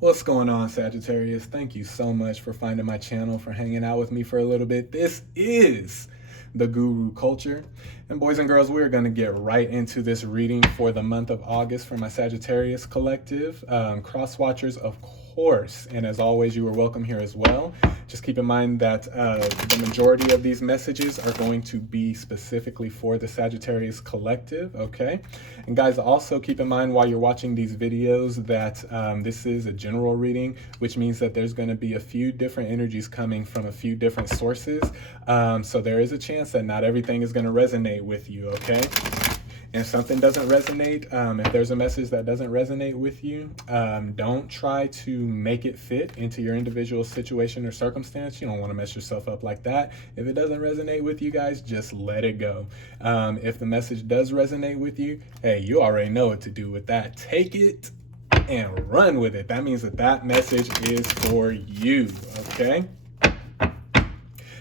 What's going on, Sagittarius? Thank you so much for finding my channel, for hanging out with me for a little bit. This is the Guru Culture. And boys and girls, we're going to get right into this reading for the month of August for my Sagittarius collective. Cross watchers, of course. And as always, you are welcome here as well. Just keep in mind that the majority of these messages are going to be specifically for the Sagittarius collective, okay? And guys, also keep in mind while you're watching these videos that this is a general reading, which means that there's going to be a few different energies coming from a few different sources. So there is a chance that not everything is going to resonate with you, okay? And if something doesn't resonate, if there's a message that doesn't resonate with you, don't try to make it fit into your individual situation or circumstance. You don't want to mess yourself up like that. If it doesn't resonate with you guys, just let it go. If the message does resonate with you, hey, you already know what to do with that. Take it and run with it. That means that that message is for you, okay?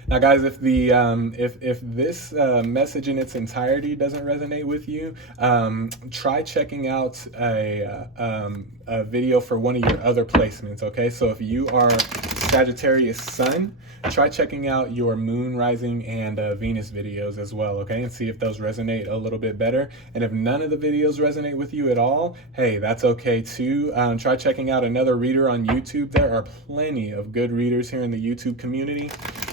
Now, guys, if the if this message in its entirety doesn't resonate with you, try checking out a video for one of your other placements. Okay, so if you are Sagittarius Sun, try checking out your Moon, Rising, and Venus videos as well. Okay, and see if those resonate a little bit better. And if none of the videos resonate with you at all, hey, that's okay too. Try checking out another reader on YouTube. There are plenty of good readers here in the YouTube community.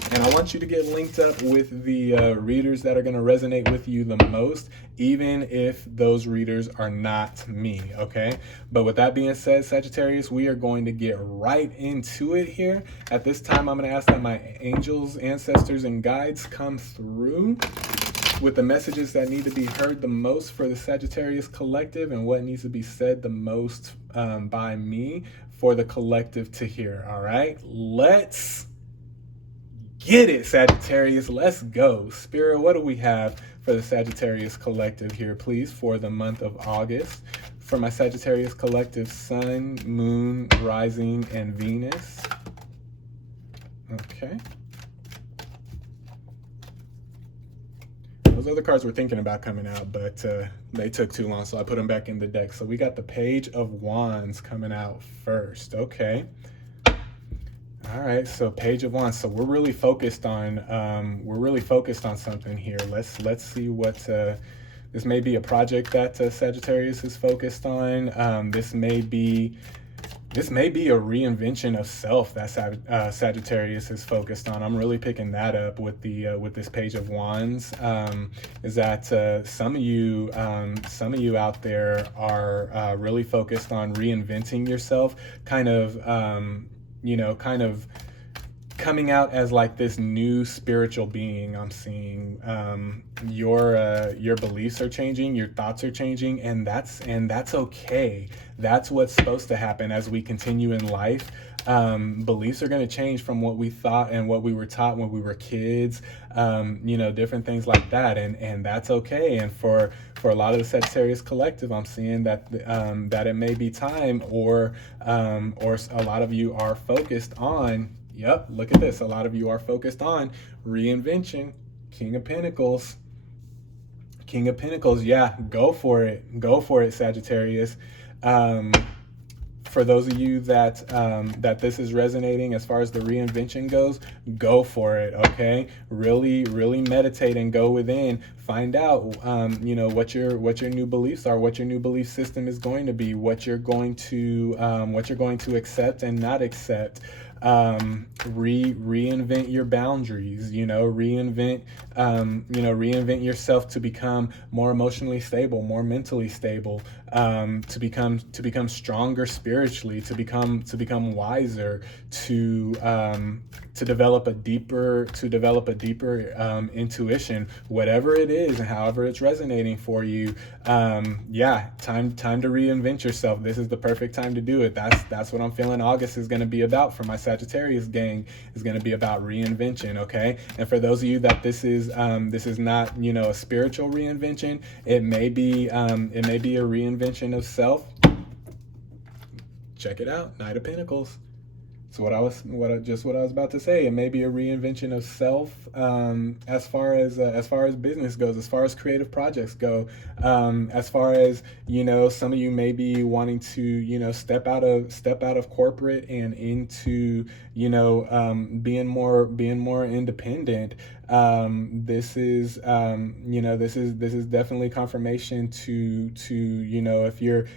And I want you to get linked up with the readers that are going to resonate with you the most, even if those readers are not me, okay? But with that being said, Sagittarius, we are going to get right into it here. At this time, I'm going to ask that my angels, ancestors, and guides come through with the messages that need to be heard the most for the Sagittarius collective and what needs to be said the most by me for the collective to hear, all right? Let's get it, Sagittarius. Let's go. Spirit, what do we have for the Sagittarius collective here, please, for the month of August? For my Sagittarius collective, Sun, Moon, Rising, and Venus. Okay. Those other cards we're thinking about coming out, but they took too long, so I put them back in the deck. So we got the Page of Wands coming out first. Okay. All right, so Page of Wands. So we're really focused on something here. Let's see what this may be a project that Sagittarius is focused on. This may be a reinvention of self that Sagittarius is focused on. I'm really picking that up with the with this Page of Wands. Is that some of you out there are really focused on reinventing yourself, kind of coming out as like this new spiritual being. I'm seeing your beliefs are changing, your thoughts are changing, and that's okay. That's what's supposed to happen as we continue in life. Beliefs are going to change from what we thought and what we were taught when we were kids, different things like that, and that's okay. And for a lot of the Sagittarius collective, I'm seeing that that it may be time, or a lot of you are focused on, yep, look at this, a lot of you are focused on reinvention. King of Pentacles, yeah, go for it, Sagittarius. For those of you that this is resonating as far as the reinvention goes, go for it, okay? Really meditate and go within. Find out, what your new beliefs are, what your new belief system is going to be, what you're going to accept and not accept. Reinvent your boundaries, reinvent yourself to become more emotionally stable, more mentally stable, to become stronger spiritually, to become wiser, to develop a deeper intuition, whatever it is and however it's resonating for you. Time to reinvent yourself. This is the perfect time to do it. That's what I'm feeling August is going to be about for my Sagittarius gang, is going to be about reinvention, okay? And for those of you that this is not, a spiritual reinvention, it may be a reinvention of self. Check it out, Knight of Pentacles. So what I was about to say. It may be a reinvention of self, as far as business goes, as far as creative projects go, as far as, some of you may be wanting to, step out of corporate and into, being more independent. This is definitely confirmation to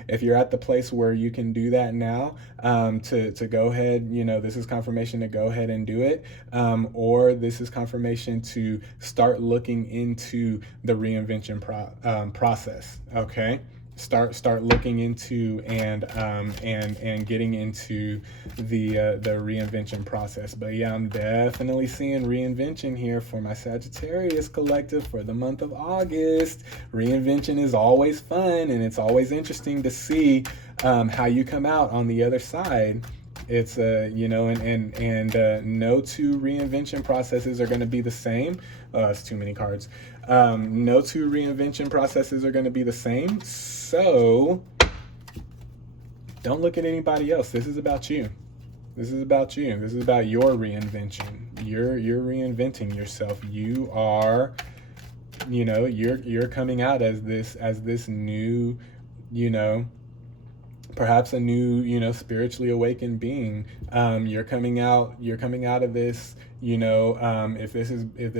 if you're at the place where you can do that now, to go ahead. This is confirmation to go ahead and do it, or this is confirmation to start looking into the reinvention process. Okay. Start looking into and getting into the reinvention process. But yeah, I'm definitely seeing reinvention here for my Sagittarius collective for the month of August. Reinvention is always fun, and it's always interesting to see how you come out on the other side. It's no two reinvention processes are going to be the same. It's too many cards. No two reinvention processes are going to be the same. So don't look at anybody else. This is about you. This is about you. This is about your reinvention. You're reinventing yourself. You are, you're coming out as this new, perhaps a new, spiritually awakened being. You're coming out of this, if this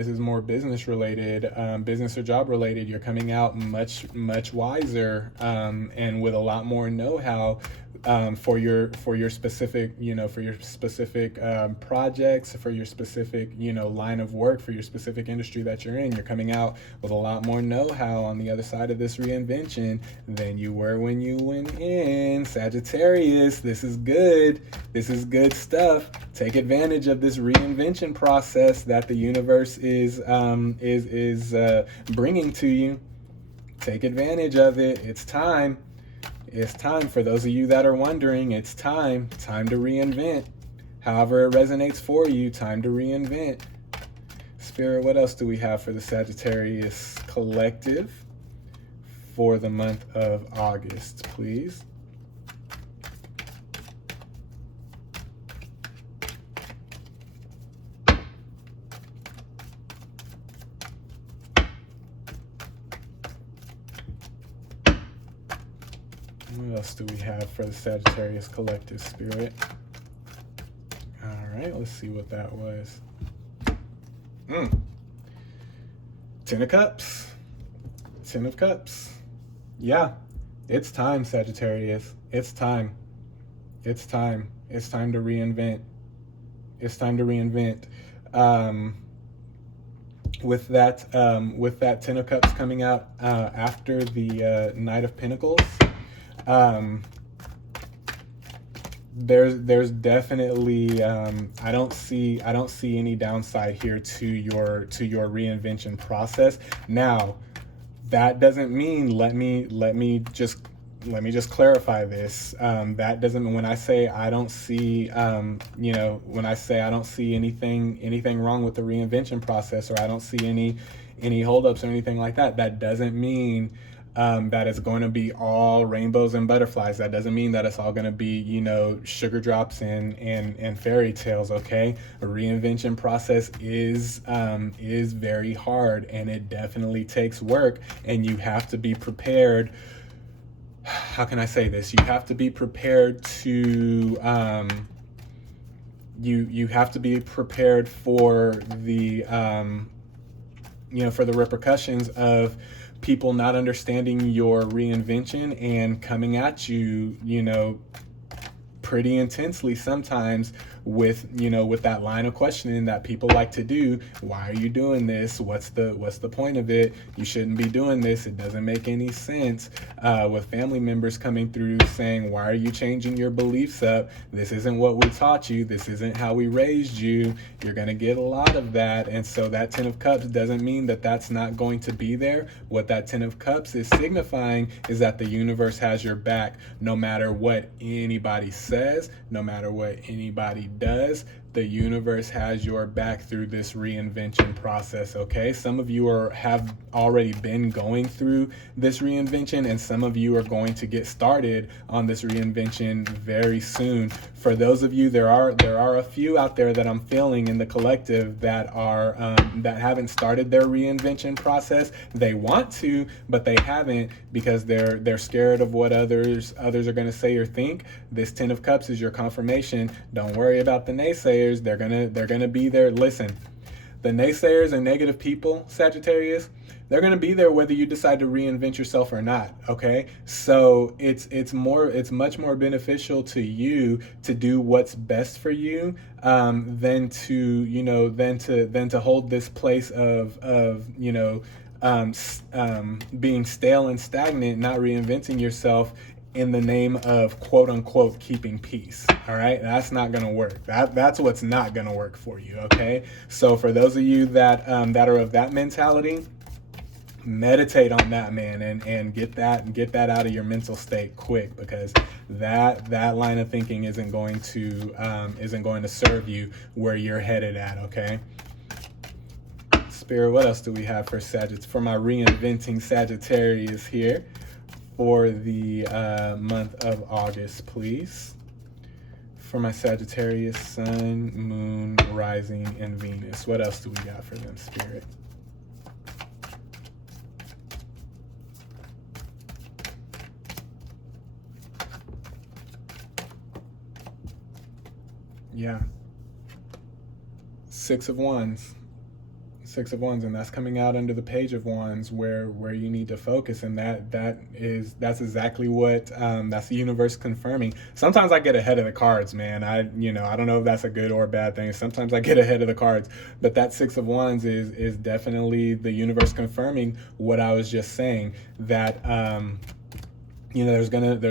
is more business related, business or job related, you're coming out much wiser, and with a lot more know-how, for your specific, projects, for your specific, line of work, for your specific industry that you're in. You're coming out with a lot more know-how on the other side of this reinvention than you were when you went in. Sagittarius, this is good. This is good stuff. Take advantage of this reinvention process that the universe is bringing to you. Take advantage of it. It's time. It's time. For those of you that are wondering, it's time to reinvent. However it resonates for you, time to reinvent. Spirit, what else do we have for the Sagittarius collective for the month of August, please? What else do we have for the Sagittarius collective, Spirit? All right, let's see what that was. 10 of Cups. 10 of Cups. Yeah, it's time, Sagittarius. It's time. It's time. It's time to reinvent. It's time to reinvent. With that 10 of Cups coming out after the Knight of Pentacles, there's definitely I don't see any downside here to your reinvention process. Now, that doesn't mean, let me just clarify this. That doesn't mean, when I say I don't see when I say I don't see anything wrong with the reinvention process, or I don't see any holdups or anything like that, that doesn't mean that it's going to be all rainbows and butterflies. That doesn't mean that it's all going to be, sugar drops and fairy tales. Okay, a reinvention process is very hard, and it definitely takes work, and you have to be prepared. How can I say this? You have to be prepared to you have to be prepared for the for the repercussions of people not understanding your reinvention and coming at you, pretty intensely sometimes with that line of questioning that people like to do. Why are you doing this? What's the point of it? You shouldn't be doing this. It doesn't make any sense. With family members coming through saying, why are you changing your beliefs up? This isn't what we taught you. This isn't how we raised you. You're going to get a lot of that. And so that 10 of Cups doesn't mean that that's not going to be there. What that 10 of Cups is signifying is that the universe has your back, no matter what anybody says, no matter what anybody does. the universe has your back through this reinvention process, okay? Some of you have already been going through this reinvention, and some of you are going to get started on this reinvention very soon. For those of you, there are a few out there that I'm feeling in the collective that are that haven't started their reinvention process. They want to, but they haven't because they're scared of what others are going to say or think. This 10 of Cups is your confirmation. Don't worry about the naysayers. They're gonna be there. Listen, the naysayers and negative people, Sagittarius, they're gonna be there whether you decide to reinvent yourself or not. Okay, so it's much more beneficial to you to do what's best for you than to hold this place of being stale and stagnant, not reinventing yourself in the name of quote unquote keeping peace. All right, that's not gonna work. That's what's not gonna work for you. Okay, so for those of you that are of that mentality, meditate on that, man, and get that out of your mental state quick, because that line of thinking isn't going to serve you where you're headed at. Okay. Spirit, what else do we have for for my reinventing Sagittarius here for the month of August, please? For my Sagittarius Sun, Moon, Rising, and Venus. What else do we got for them, Spirit? Yeah. Six of Wands. Six of Wands, and that's coming out under the Page of Wands, where you need to focus, and that's exactly what that's the universe confirming. Sometimes I get ahead of the cards, man. I don't know if that's a good or bad thing. Sometimes I get ahead of the cards, but that Six of Wands is definitely the universe confirming what I was just saying, that there's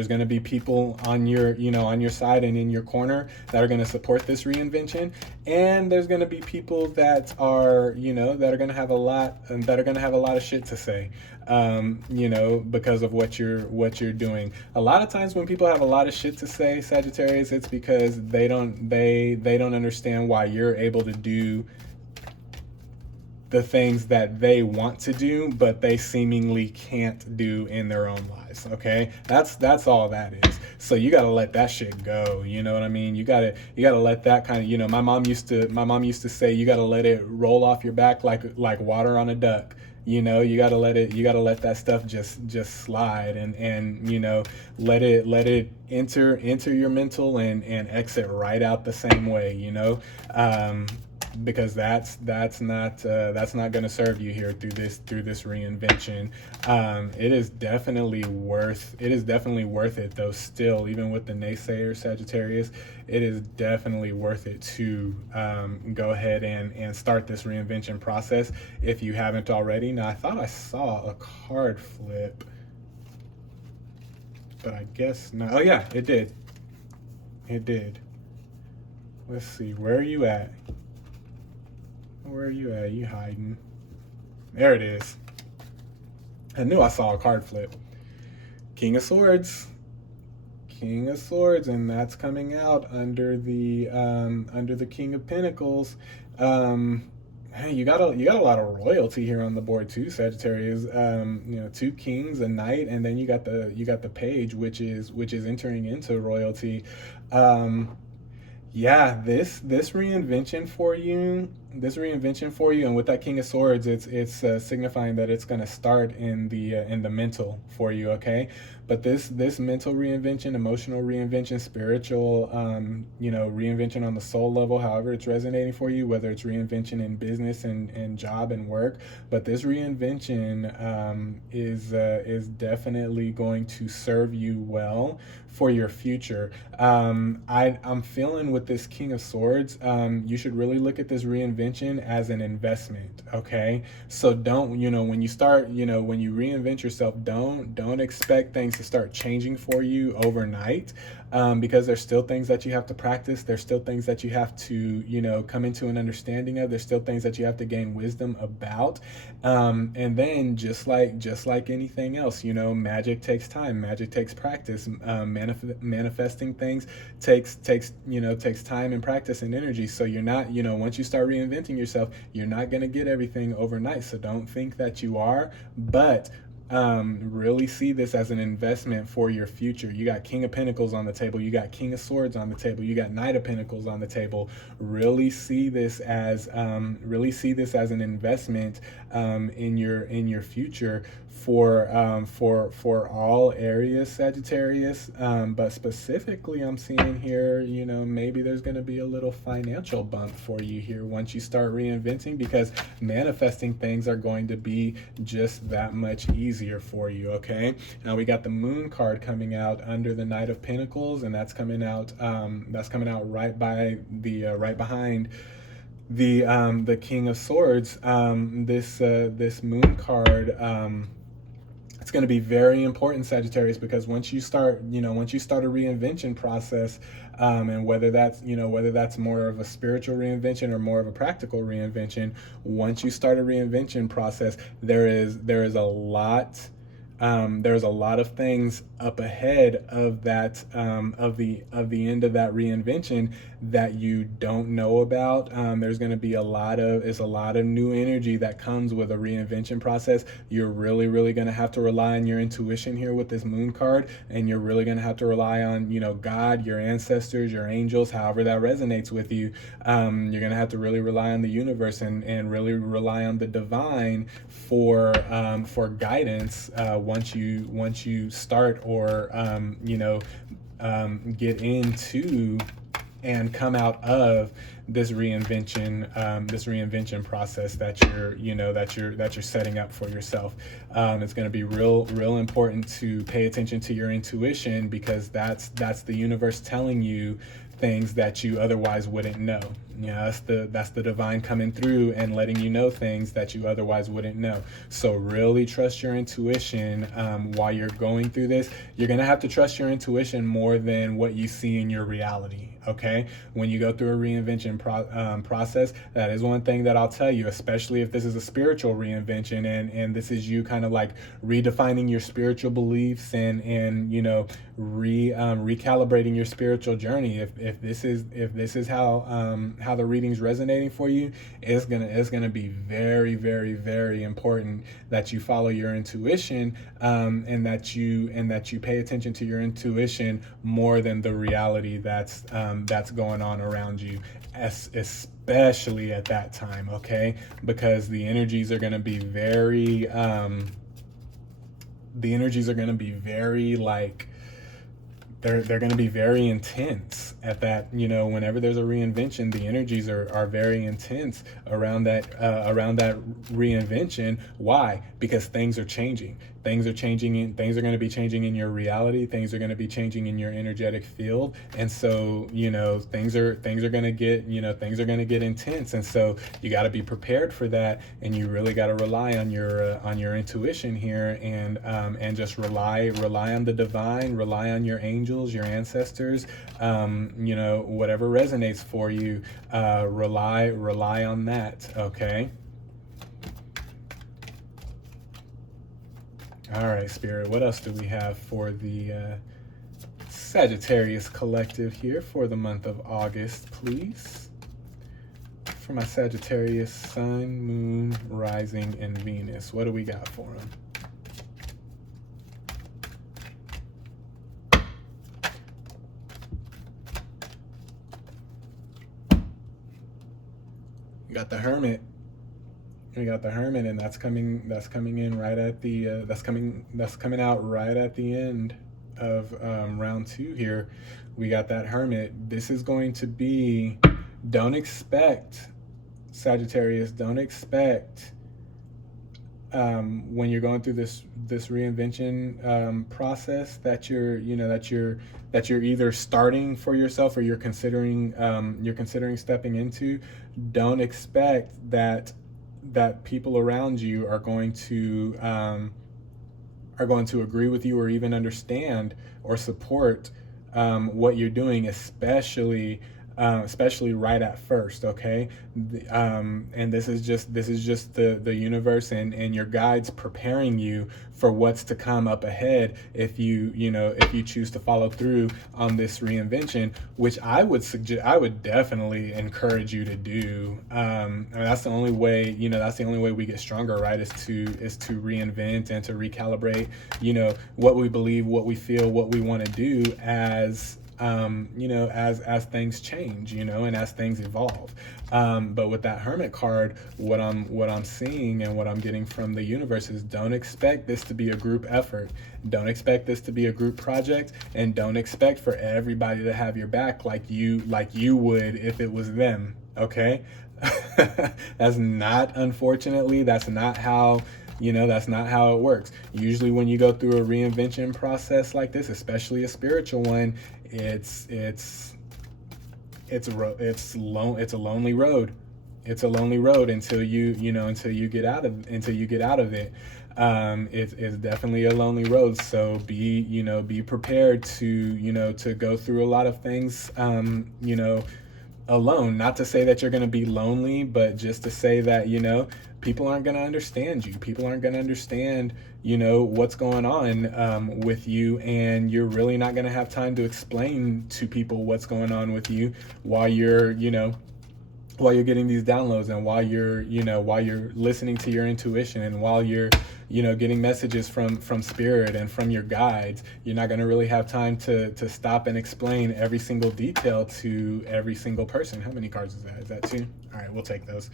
gonna be people on your side and in your corner that are gonna support this reinvention, and there's gonna be people that are gonna have a lot of shit to say, because of what you're doing. A lot of times when people have a lot of shit to say, Sagittarius, it's because they don't understand why you're able to do the things that they want to do, but they seemingly can't do in their own lives. Okay, that's all that is. So you got to let that shit go. You know what I mean? You got to let that kind of, my mom used to say, you got to let it roll off your back like water on a duck. You got to let that stuff just slide and let it enter your mental and exit right out the same way, because that's not going to serve you here through this reinvention. It is definitely worth it though. Still, even with the naysayer, Sagittarius, it is definitely worth it to go ahead and start this reinvention process if you haven't already. Now, I thought I saw a card flip, but I guess not. Oh yeah, it did. Let's see, where are you at? Where are you at? You hiding? There it is. I knew I saw a card flip. King of Swords, and that's coming out under the King of Pentacles. Hey, you got a lot of royalty here on the board too, Sagittarius. Two kings, a knight, and then you got the page, which is entering into royalty. Yeah, this reinvention for you, and with that King of Swords, it's signifying that it's going to start in the mental for you, okay? But this mental reinvention, emotional reinvention, spiritual, reinvention on the soul level, however it's resonating for you, whether it's reinvention in business and job and work, but this reinvention is definitely going to serve you well for your future. I'm feeling with this King of Swords, you should really look at this reinvention as an investment, okay? So don't, when you start, when you reinvent yourself, don't expect things to start changing for you overnight. because there's still things that you have to practice. There's still things that you have to, come into an understanding of. There's still things that you have to gain wisdom about. And then just like anything else, magic takes time. Magic takes practice. Manifesting things takes time and practice and energy. So you're not, once you start reinventing yourself, you're not going to get everything overnight. So don't think that you are, but really see this as an investment for your future. You got King of Pentacles on the table. You got King of Swords on the table. You got Knight of Pentacles on the table. Really see this as an investment in your future for all areas, Sagittarius. But specifically, I'm seeing here, maybe there's going to be a little financial bump for you here once you start reinventing, because manifesting things are going to be just that much easier for you. Okay. Now we got the Moon card coming out under the Knight of Pentacles, and that's coming out. Right behind the King of Swords. This Moon card. It's going to be very important, Sagittarius, because once you start a reinvention process, and whether that's more of a spiritual reinvention or more of a practical reinvention, once you start a reinvention process, there's a lot of things up ahead of that, of the end of that reinvention that you don't know about. There's going to be a lot of new energy that comes with a reinvention process. You're really going to have to rely on your intuition here with this Moon card, and you're really going to have to rely on, God, your ancestors, your angels, however that resonates with you. You're going to have to really rely on the universe and really rely on the divine for guidance once you start or get into and come out of this reinvention process that you're setting up for yourself. It's going to be real important to pay attention to your intuition, because that's the universe telling you things that you otherwise wouldn't know. That's the divine coming through and letting you know things that you otherwise wouldn't know. So really trust your intuition while you're going through this. You're gonna have to trust your intuition more than what you see in your reality. Okay, when you go through a reinvention process, that is one thing that I'll tell you, especially if this is a spiritual reinvention and this is you kind of like redefining your spiritual beliefs and recalibrating your spiritual journey. If this is how the reading's resonating for you, it's gonna be very, very, very important that you follow your intuition, and that you pay attention to your intuition more than the reality that's going on around you, especially at that time. Okay, because the energies are going to be very like they're going to be very intense at that. Whenever there's a reinvention, the energies are very intense around that reinvention. Why? Because things are changing. Things are going to be changing in your reality. Things are going to be changing in your energetic field. And so, things are going to get intense. And so you got to be prepared for that. And you really got to rely on your intuition here, and just rely on the divine, rely on your angels, your ancestors, whatever resonates for you, rely on that. Okay. All right, Spirit, what else do we have for the Sagittarius collective here for the month of August, please? For my Sagittarius Sun, Moon, Rising, and Venus, what do we got for them? You got the Hermit. We got the Hermit, and that's coming in right at the that's coming out right at the end of round 2 here. We got that Hermit. This is going to be, don't expect, Sagittarius, don't expect when you're going through this reinvention process that you're either starting for yourself or you're considering stepping into. Don't expect that people around you are going to agree with you or even understand or support what you're doing, especially right at first. Okay. And this is just the universe and your guides preparing you for what's to come up ahead if you choose to follow through on this reinvention, which I would definitely encourage you to do. I mean, that's the only way, we get stronger, right? Is to reinvent and to recalibrate, what we believe, what we feel, what we want to do as things change, and as things evolve. But with that Hermit card, what I'm seeing and what I'm getting from the universe is, don't expect this to be a group effort. Don't expect this to be a group project, and don't expect for everybody to have your back like you would if it was them. Okay. Unfortunately, that's not how it works. Usually when you go through a reinvention process like this, especially a spiritual one, it's a lonely road. It's a lonely road until you get out of it. It's definitely a lonely road. So be prepared to go through a lot of things, alone. Not to say that you're going to be lonely, but just to say that, people aren't going to understand you. People aren't going to understand, what's going on with you. And you're really not going to have time to explain to people what's going on with you while you're getting these downloads, and while you're listening to your intuition, and while you're getting messages from spirit and from your guides. You're not going to really have time to stop and explain every single detail to every single person. How many cards is that? Is that 2? All right, we'll take those.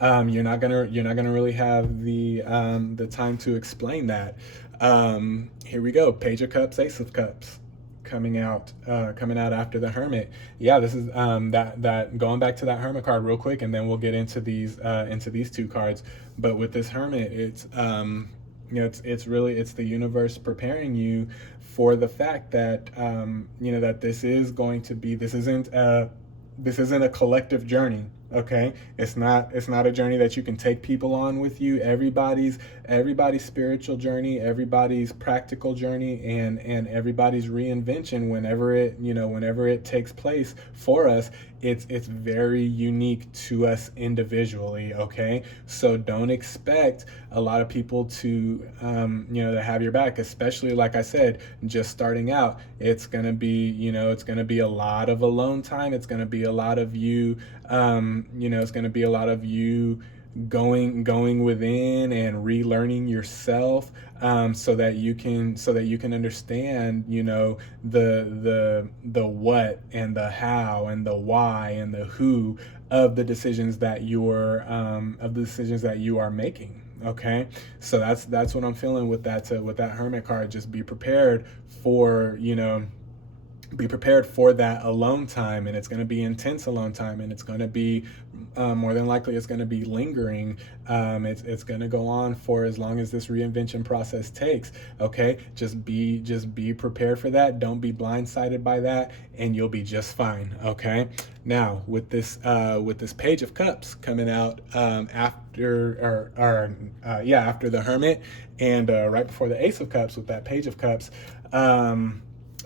You're not gonna really have the time to explain that. Here we go. Page of Cups, Ace of Cups. Coming out after the Hermit. Yeah, this is that going back to that Hermit card real quick, and then we'll get into these 2 cards. But with this Hermit, it's it's the universe preparing you for the fact that that this isn't a collective journey. Okay, it's not a journey that you can take people on with you. Everybody's spiritual journey, everybody's practical journey, and everybody's reinvention, whenever it takes place for us, it's very unique to us individually. Okay, so don't expect a lot of people to to have your back, especially, like I said, just starting out. It's gonna be a lot of alone time. It's gonna be a lot of you it's going to be a lot of you going within and relearning yourself, so that you can understand the what and the how and the why and the who of the decisions that you are making. Okay, so that's what I'm feeling with that Hermit card. Just be prepared for that alone time, and it's going to be intense alone time, and it's going to be more than likely it's going to be lingering. It's going to go on for as long as this reinvention process takes. Okay, just be prepared for that. Don't be blindsided by that, and you'll be just fine. Okay, now with this Page of Cups coming out after the Hermit, and right before the Ace of Cups with that Page of Cups.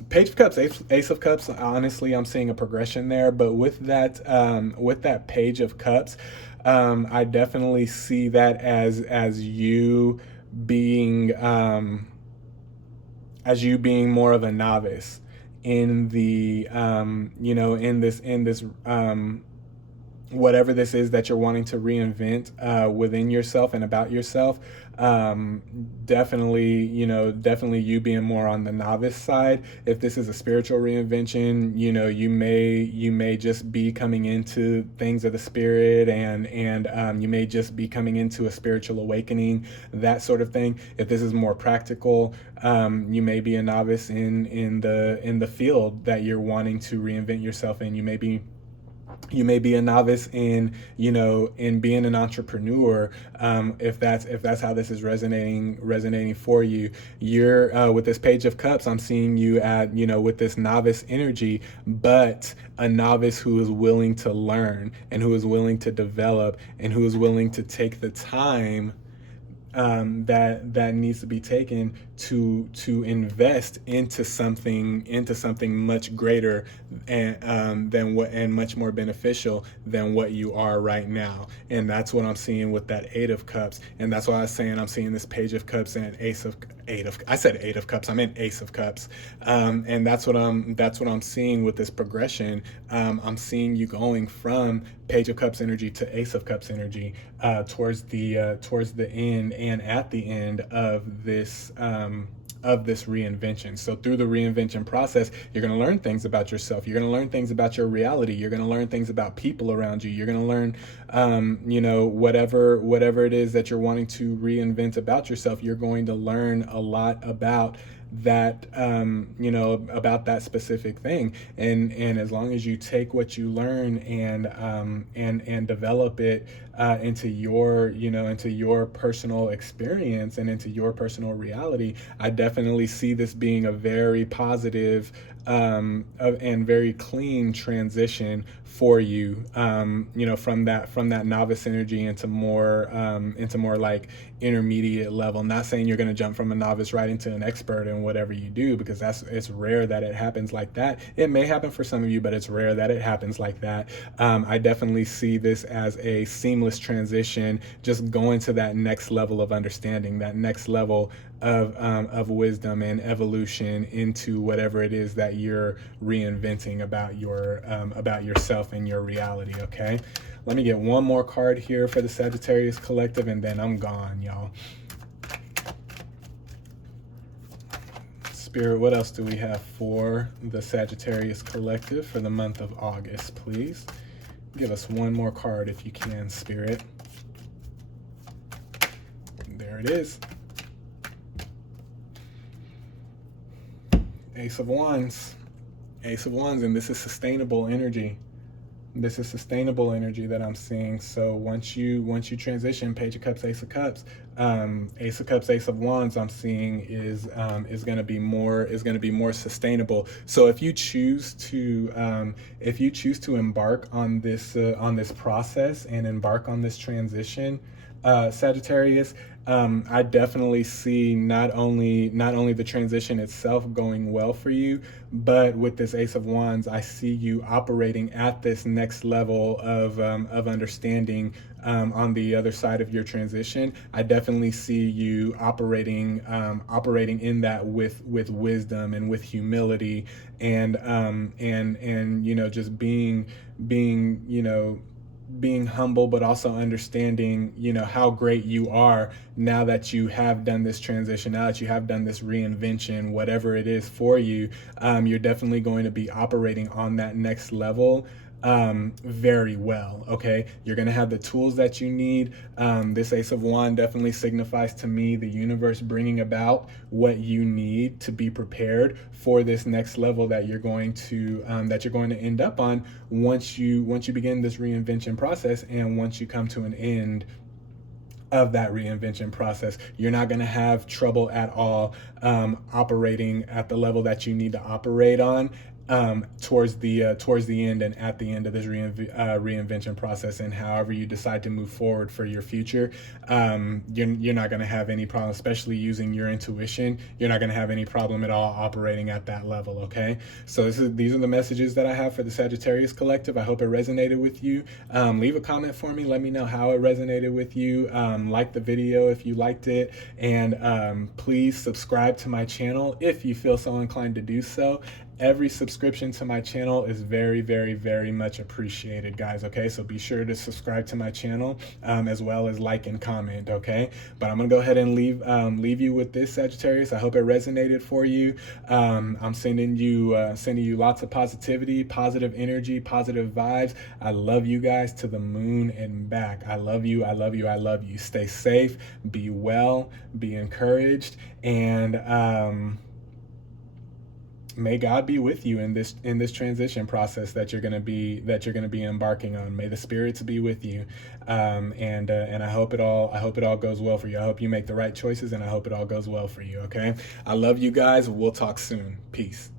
Page of Cups, Ace of Cups, honestly, I'm seeing a progression there. But with that Page of Cups, I definitely see that as you being more of a novice in the in this whatever this is that you're wanting to reinvent within yourself and about yourself. Definitely you being more on the novice side. If this is a spiritual reinvention, you may just be coming into things of the spirit, and you may just be coming into a spiritual awakening, that sort of thing. If this is more practical, you may be a novice in the field that you're wanting to reinvent yourself in. You may be a novice in being an entrepreneur. If that's how this is resonating for you. You're with this Page of Cups, I'm seeing you at with this novice energy, but a novice who is willing to learn, and who is willing to develop, and who is willing to take the time that needs to be taken to invest into something much greater and than what, and much more beneficial than what you are right now. And that's what I'm seeing with that Eight of Cups. And that's why I was saying I'm seeing this Page of Cups and I said Eight of Cups, I meant Ace of Cups. And that's what I'm seeing with this progression. I'm seeing you going from Page of Cups energy to Ace of Cups energy towards the end and at the end of this reinvention. So through the reinvention process, you're going to learn things about yourself. You're going to learn things about your reality. You're going to learn things about people around you. You're going to learn, whatever it is that you're wanting to reinvent about yourself. You're going to learn a lot about that, about that specific thing. And as long as you take what you learn and develop it into your personal experience and into your personal reality, I definitely see this being a very positive and very clean transition for you, from that novice energy into more like intermediate level. Not saying you're going to jump from a novice right into an expert in whatever you do, because it's rare that it happens like that. It may happen for some of you, but it's rare that it happens like that. I definitely see this as a seamless transition, just going to that next level of understanding, that next level of wisdom and evolution into whatever it is that you're reinventing about yourself and your reality. Okay, let me get one more card here for the Sagittarius Collective, and then I'm gone, y'all. Spirit, what else do we have for the Sagittarius Collective for the month of August, please? Give us one more card if you can, Spirit. There it is. Ace of Wands. Ace of Wands, and this is sustainable energy. This is sustainable energy that I'm seeing. So once you transition, Page of Cups, Ace of Cups, Ace of Cups, Ace of Wands, I'm seeing is going to be more sustainable. So if you choose to embark on this process and embark on this transition, Sagittarius, I definitely see not only the transition itself going well for you, but with this Ace of Wands, I see you operating at this next level of understanding on the other side of your transition. I definitely see you operating in that with wisdom and with humility and just being humble, but also understanding, how great you are now that you have done this transition, now that you have done this reinvention, whatever it is for you. You're definitely going to be operating on that next level very well. Okay, you're going to have the tools that you need. This Ace of Wands definitely signifies to me the universe bringing about what you need to be prepared for this next level that you're going to end up on once you begin this reinvention process, and once you come to an end of that reinvention process. You're not going to have trouble at all operating at the level that you need to operate on towards the end and at the end of this reinvention process. And however you decide to move forward for your future, you're not going to have any problem, especially using your intuition. You're not going to have any problem at all operating at that level. Okay, so these are the messages that I have for the Sagittarius Collective. I hope it resonated with you. Leave a comment for me. Let me know how it resonated with you. Like the video if you liked it, and please subscribe to my channel if you feel so inclined to do so. Every subscription to my channel is very, very, very much appreciated, guys. Okay, so be sure to subscribe to my channel, as well as like and comment. Okay, but I'm gonna go ahead and leave you with this, Sagittarius. I hope it resonated for you. I'm sending you lots of positivity, positive energy, positive vibes. I love you guys to the moon and back. I love you. I love you. I love you. Stay safe. Be well. Be encouraged. And may God be with you in this transition process that you're gonna be embarking on. May the spirits be with you, and I hope it all goes well for you. I hope you make the right choices, and I hope it all goes well for you. Okay, I love you guys. We'll talk soon. Peace.